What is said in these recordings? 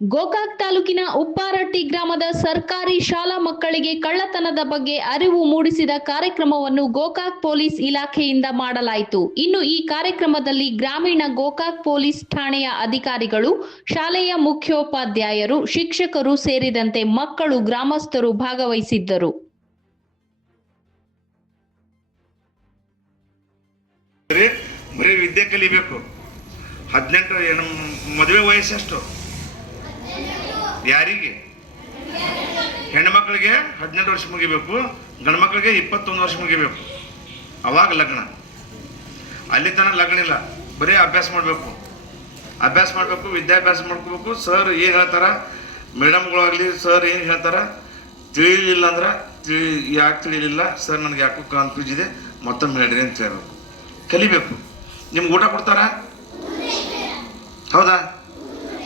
ಗೋಕಾಕ್ ತಾಲೂಕಿನ ಉಪ್ಪಾರಟ್ಟಿ ಗ್ರಾಮದ ಸರ್ಕಾರಿ ಶಾಲಾ ಮಕ್ಕಳಿಗೆ ಕಳ್ಳತನದ ಬಗ್ಗೆ ಅರಿವು ಮೂಡಿಸಿದ ಕಾರ್ಯಕ್ರಮವನ್ನು ಗೋಕಾಕ್ ಪೊಲೀಸ್ ಇಲಾಖೆಯಿಂದ ಮಾಡಲಾಯಿತು. ಇನ್ನು ಈ ಕಾರ್ಯಕ್ರಮದಲ್ಲಿ ಗ್ರಾಮೀಣ ಗೋಕಾಕ್ ಪೊಲೀಸ್ ಠಾಣೆಯ ಅಧಿಕಾರಿಗಳು, ಶಾಲೆಯ ಮುಖ್ಯೋಪಾಧ್ಯಾಯರು, ಶಿಕ್ಷಕರು ಸೇರಿದಂತೆ ಮಕ್ಕಳು, ಗ್ರಾಮಸ್ಥರು ಭಾಗವಹಿಸಿದ್ದರು. ಬರೀ ವಿದ್ಯೆ ಕಲಿಬೇಕು. 18 ಮದುವೆ ವಯಸ್ಸು ಎಷ್ಟು? ಯಾರಿಗೆ? ಹೆಣ್ಣು ಮಕ್ಕಳಿಗೆ 18 ವರ್ಷ ಮುಗಿಬೇಕು, ಗಂಡು ಮಕ್ಕಳಿಗೆ 21 ವರ್ಷ ಮುಗಿಬೇಕು. ಅವಾಗ ಲಗ್ನ. ಅಲ್ಲಿ ತನಕ ಲಗ್ನ ಇಲ್ಲ. ಬರೀ ಅಭ್ಯಾಸ ಮಾಡಬೇಕು, ವಿದ್ಯಾಭ್ಯಾಸ ಮಾಡ್ಕೋಬೇಕು. ಸರ್ ಏನು ಹೇಳ್ತಾರ, ಮೇಡಮ್ಗಳಾಗಲಿ ಸರ್ ಏನು ಹೇಳ್ತಾರ, ತಿಳಿಲಿಲ್ಲ ಅಂದ್ರೆ ಯಾಕೆ ತಿಳಿಲಿಲ್ಲ ಸರ್, ನನಗೆ ಯಾಕೋ ಕನ್ಫ್ಯೂಸ್ ಇದೆ, ಮತ್ತೊಮ್ಮೆ ಹೇಳ್ರಿ ಅಂತ ಹೇಳ್ಬೇಕು. ಕಲಿಬೇಕು. ನಿಮ್ಗೆ ಊಟ ಕೊಡ್ತಾರ? ಹೌದಾ?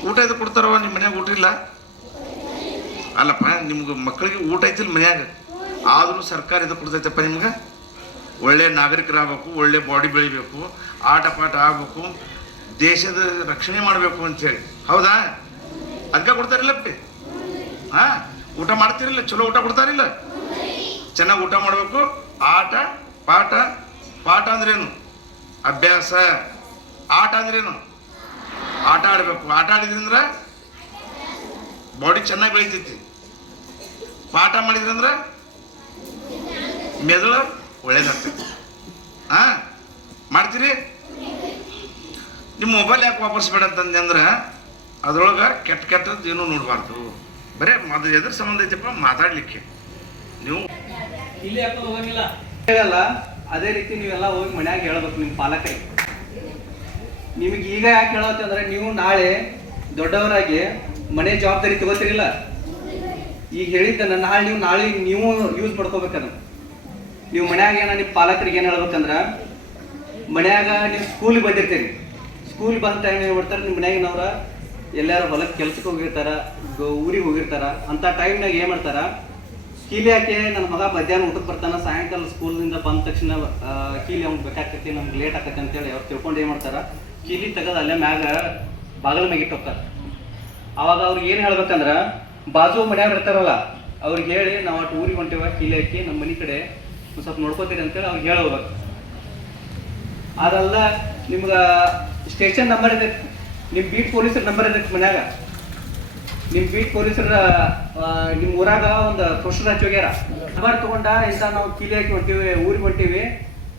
ಊಟ ಇದು ಕೊಡ್ತಾರವ? ನಿಮ್ಮ ಮನ್ಯಾಗ ಊಟ ಇಲ್ಲ ಅಲ್ಲಪ್ಪ. ನಿಮ್ಗೆ ಮಕ್ಕಳಿಗೆ ಊಟ ಐತಿಲ್ಲ ಮನ್ಯಾಗ, ಆದರೂ ಸರ್ಕಾರ ಇದು ಕೊಡ್ತೈತಪ್ಪ ನಿಮ್ಗೆ. ಒಳ್ಳೆ ನಾಗರಿಕರಾಗಬೇಕು, ಒಳ್ಳೆ ಬಾಡಿ ಬೆಳಿಬೇಕು, ಆಟ ಪಾಠ ಆಗಬೇಕು, ದೇಶದ ರಕ್ಷಣೆ ಮಾಡಬೇಕು ಅಂಥೇಳಿ. ಹೌದಾ? ಅದಕ್ಕೆ ಕೊಡ್ತಾರಿಲ್ಲಪ್ಪಿ. ಹಾಂ, ಊಟ ಮಾಡ್ತಿರಲಿಲ್ಲ, ಚಲೋ ಊಟ ಕೊಡ್ತಾರಿಲ್ಲ, ಚೆನ್ನಾಗಿ ಊಟ ಮಾಡಬೇಕು. ಆಟ ಪಾಠ. ಪಾಠ ಅಂದ್ರೇನು? ಅಭ್ಯಾಸ. ಆಟ ಅಂದ್ರೇನು? ಆಟ ಆಡಬೇಕು. ಆಟ ಆಡಿದ್ರಂದ್ರೆ ಬಾಡಿ ಚೆನ್ನಾಗಿ ಬೆಳಿತೈತಿ. ಪಾಠ ಮಾಡಿದ್ರಂದ್ರೆ ಮೆದುಳು ಒಳ್ಳೇದಾಗ್ತೈತಿ. ಹಾಂ, ಮಾಡ್ತೀರಿ? ನಿಮ್ಮ ಮೊಬೈಲ್ ಯಾಕೆ ವಾಪರಿಸ್ಬೇಡ ಅಂತಂದೆ ಅಂದ್ರೆ ಅದ್ರೊಳಗೆ ಕೆಟ್ಟದ್ದು ಏನೂ ನೋಡಬಾರ್ದು. ಬರೇ ಅದು ಎದ್ರ ಸಂಬಂಧ ಐತಪ್ಪ ಮಾತಾಡ್ಲಿಕ್ಕೆ. ನೀವು ಇಲ್ಲಿ ಯಾಕೆ ಹೋಗಂಗಿಲ್ಲ ಹೇಳಲ್ಲ. ಅದೇ ರೀತಿ ನೀವೆಲ್ಲ ಹೋಗಿ ಮನ್ಯಾಗ ಹೇಳ್ಬೇಕು ನಿಮ್ಮ ಪಾಲಕರಿಗೆ. ನಿಮಗೆ ಈಗ ಯಾಕೆ ಹೇಳತ್ತೆ ಅಂದ್ರೆ, ನೀವು ನಾಳೆ ದೊಡ್ಡವರಾಗಿ ಮನೆ ಜವಾಬ್ದಾರಿ ತಗೋತಿರಿಲ್ಲ. ಈಗ ಹೇಳಿದ್ದನ್ನ ನಾಳೆ ನೀವು ಯೂಸ್ ಮಾಡ್ಕೋಬೇಕನ್ನ. ನೀವು ಮನ್ಯಾಗ ನಿಮ್ಮ ಪಾಲಕರಿಗೆ ಏನು ಹೇಳ್ಬೇಕಂದ್ರೆ, ಮನ್ಯಾಗ ನೀವು ಸ್ಕೂಲಿಗೆ ಬಂದಿರ್ತೀರಿ. ಸ್ಕೂಲ್ ಬಂದ ಟೈಮ್ ಏನು ಮಾಡ್ತಾರೆ, ನಿಮ್ಮ ಮನ್ಯಾಗಿನವ್ರ ಎಲ್ಲಾರು ಹೊಲಕ್ಕೆ ಕೆಲ್ಸಕ್ಕೆ ಹೋಗಿರ್ತಾರ, ಊರಿಗೆ ಹೋಗಿರ್ತಾರ. ಅಂಥ ಟೈಮ್ನಾಗ ಏನು ಮಾಡ್ತಾರ, ಕೀಲಿ ಹಾಕಿ ನನ್ನ ಮಗ ಮಧ್ಯಾಹ್ನ ಊಟಕ್ಕೆ ಬರ್ತಾನೆ, ಸಾಯಂಕಾಲ ಸ್ಕೂಲಿಂದ ಬಂದ ತಕ್ಷಣ ಕೀಲಿ ಅವ್ನಿಗೆ ಬೇಕಾಗ್ತೈತಿ, ನಮ್ಗೆ ಲೇಟ್ ಆಕತಿ ಅಂತೇಳಿ ಅವ್ರು ತಿಳ್ಕೊಂಡು ಏನು ಮಾಡ್ತಾರೆ, ಕೀಲಿ ತೆಗೆದು ಅಲ್ಲೇ ಮ್ಯಾಗ ಬಾಗಿಲ ಮ್ಯಾಗ ಇಟ್ಟು ಹೋಗ್ತಾರೆ. ಅವಾಗ ಅವ್ರಿಗೆ ಏನು ಹೇಳ್ಬೇಕಂದ್ರೆ, ಬಾಜು ಮನ್ಯಾಗ ಇರ್ತಾರಲ್ಲ ಅವ್ರಿಗೆ ಹೇಳಿ, ನಾವು ಅಷ್ಟು ಊರಿಗೆ ಹೊಂಟೇವ, ಕೀಲಿ ಹಾಕಿ ನಮ್ಮ ಮನೆ ಕಡೆ ಒಂದು ಸ್ವಲ್ಪ ನೋಡ್ಕೋತೀರಿ ಅಂತೇಳಿ ಅವ್ರಿಗೆ ಹೇಳಿ ಹೋಗ್ಬೇಕು. ಅದಲ್ಲ, ನಿಮ್ಗೆ ಸ್ಟೇಷನ್ ನಂಬರ್ ಇದೆ, ನಿಮ್ಮ ಬೀಟ್ ಪೊಲೀಸರ ನಂಬರ್ ಇದೆ ಮನ್ಯಾಗ. ನಿಮ್ಮ ಬೀಟ್ ಪೊಲೀಸರ ನಿಮ್ಮ ಊರಾಗ ಒಂದು ಪೋಸ್ಟರ್ ಹಚ್ಚಿ ಹೋಗ್ಯಾರ. ನಂಬರ್ ತೊಗೊಂಡ ಇಂಥ ನಾವು ಕೀಲಿ ಹಾಕಿ ಹೊಂಟೀವಿ, ಊರಿಗೆ ಹೊಂಟೀವಿ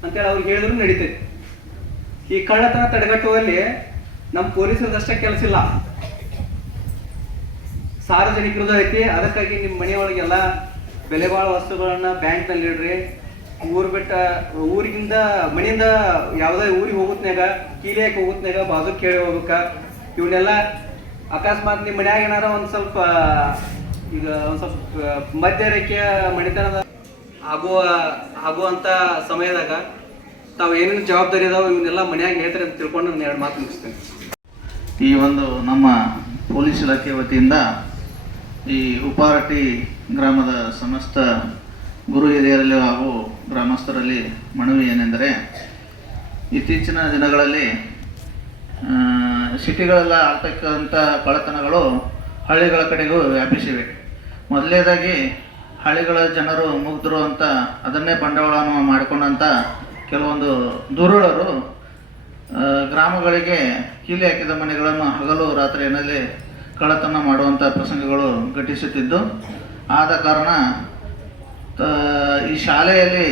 ಅಂತೇಳಿ ಅವ್ರಿಗೆ ಹೇಳಿದ್ರು ನಡೀತೈತಿ. ಈ ಕಳ್ಳತನ ತಡೆಗಟ್ಟುವಲ್ಲಿ ನಮ್ಮ ಪೊಲೀಸರದಷ್ಟೇ ಕೆಲಸ ಇಲ್ಲ, ಸಾರ್ವಜನಿಕರದ್ದು ಐತಿ. ಅದಕ್ಕಾಗಿ ನಿಮ್ಮ ಮನೆಯೊಳಗೆಲ್ಲ ಬೆಲೆ ಬಾಳ ವಸ್ತುಗಳನ್ನ ಬ್ಯಾಂಕ್ನಲ್ಲಿ ಇಡ್ರಿ. ಊರಿಗಿಂದ ಮನೆಯಿಂದ ಯಾವುದೇ ಊರಿಗೆ ಹೋಗುತ್ನಾಗ, ಕೀಲಿ ಹಾಕಿ ಹೋಗುತ್ನಾಗ ಬಾಜು ಕೇಳಿ ಹೋಗ್ಬೇಕ. ಇವನ್ನೆಲ್ಲ ಅಕಸ್ಮಾತ್ ನಿಮ್ಮ ಮನ್ಯಾಗ ಏನಾರ ಒಂದು ಸ್ವಲ್ಪ ಮಧ್ಯರೇಖೆಯ ಮಣಿತನದ ಆಗುವಂಥ ಸಮಯದಾಗ ತಾವು ಏನೇನು ಜವಾಬ್ದಾರಿ ಇದಾವೆ ಇವನ್ನೆಲ್ಲ ಮನ್ಯಾಗ ಹೇಳ್ತಾರೆ ಅಂತ ತಿಳ್ಕೊಂಡು ನಾನು 2 ಮಾತು ಮುಗಿಸ್ತೇನೆ. ಈ ಒಂದು ನಮ್ಮ ಪೊಲೀಸ್ ಇಲಾಖೆ ವತಿಯಿಂದ ಈ ಉಪ್ಪಾರಟ್ಟಿ ಗ್ರಾಮದ ಸಮಸ್ತ ಗುರು ಹಿರಿಯರಲ್ಲಿ ಹಾಗೂ ಗ್ರಾಮಸ್ಥರಲ್ಲಿ ಮನವಿ ಏನೆಂದರೆ, ಇತ್ತೀಚಿನ ದಿನಗಳಲ್ಲಿ ಸಿಟಿಗಳೆಲ್ಲ ಆಗ್ತಕ್ಕಂಥ ಕಳ್ಳತನಗಳು ಹಳ್ಳಿಗಳ ಕಡೆಗೂ ವ್ಯಾಪಿಸಿವೆ. ಮೊದಲನೇದಾಗಿ ಹಳ್ಳಿಗಳ ಜನರು ಮುಗ್ಧರು ಅಂತ ಅದನ್ನೇ ಬಂಡವಾಳವನ್ನು ಮಾಡಿಕೊಂಡಂಥ ಕೆಲವೊಂದು ದುರುಳರು ಗ್ರಾಮಗಳಿಗೆ ಕೀಲಿ ಹಾಕಿದ ಮನೆಗಳನ್ನು ಹಗಲು ರಾತ್ರಿಯಲ್ಲಿ ಕಳ್ಳತನ ಮಾಡುವಂಥ ಪ್ರಸಂಗಗಳು ಘಟಿಸುತ್ತಿದ್ದು, ಆದ ಕಾರಣ ಈ ಶಾಲೆಯಲ್ಲಿ